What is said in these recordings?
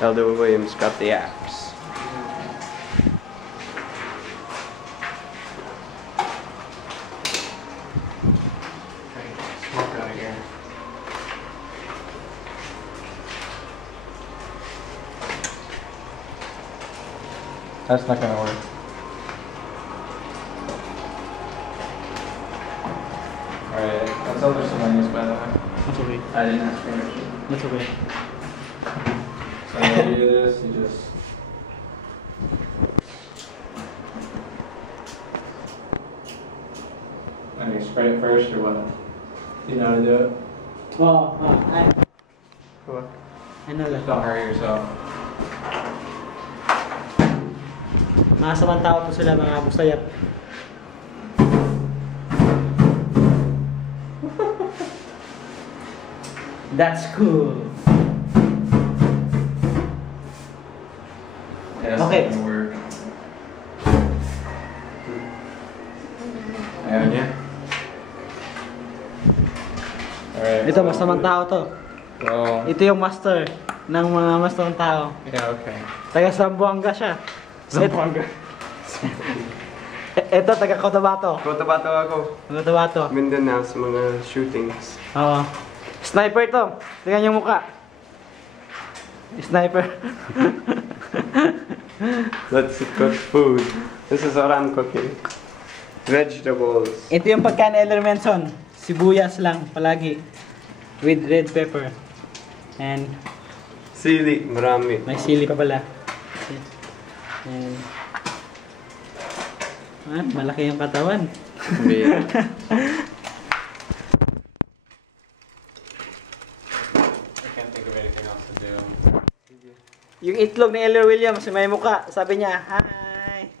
Elder Williams got the axe. Smoke out of here. That's not gonna work. Alright, that's all there's miscellaneous by the way. That's okay. I didn't ask permission. That's okay. So when you do this, you just... And you spray it first or what? Do you know how to do it? Oh, What? I know Just that. don't hurt yourself. Mga samang tao po sila, mga busayap. That's cool. Yeah, that's Okay. not gonna work. Ayan niya. Alright. Ito, masamang tao to. Well, Ito yung master ng mga masamang tao. yeah, okay. Taga Zamboanga siya. Zamboanga. Ito, taga Cotabato. Cotabato ako. Cotabato. Mindanao sa mga shootings. Oo. Sniper to. Tingnan yung mukha. Sniper. Let's cook food. This is what I'm cooking. Vegetables. Ito yung pagkain ni Elder Menson. Sibuyas lang palagi. With red pepper. And Sili, marami. may sili pa pala. And malaki yung katawan. Yeah. I can't think of anything else to do. Yung itlog ni Elder Williams, may mukha. Sabi niya, hi!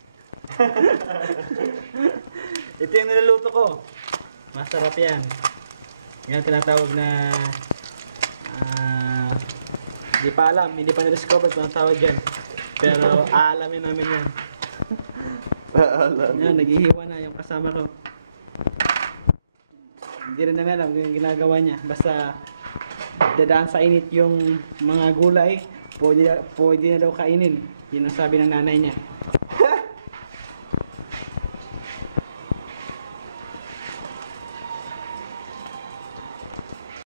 Ito yung niluluto ko. Masarap yan. Yan tinatawag na... Hindi pa alam, hindi pa na-discover kung ang tawag dyan. Pero aalamin namin yan. Yan, naghihiwa na yung kasama ko. Hindi rin namin alam kung yung ginagawa niya. Basta dadaan sa init yung mga gulay, pwede na daw kainin. Yun ang sabi ng nanay niya.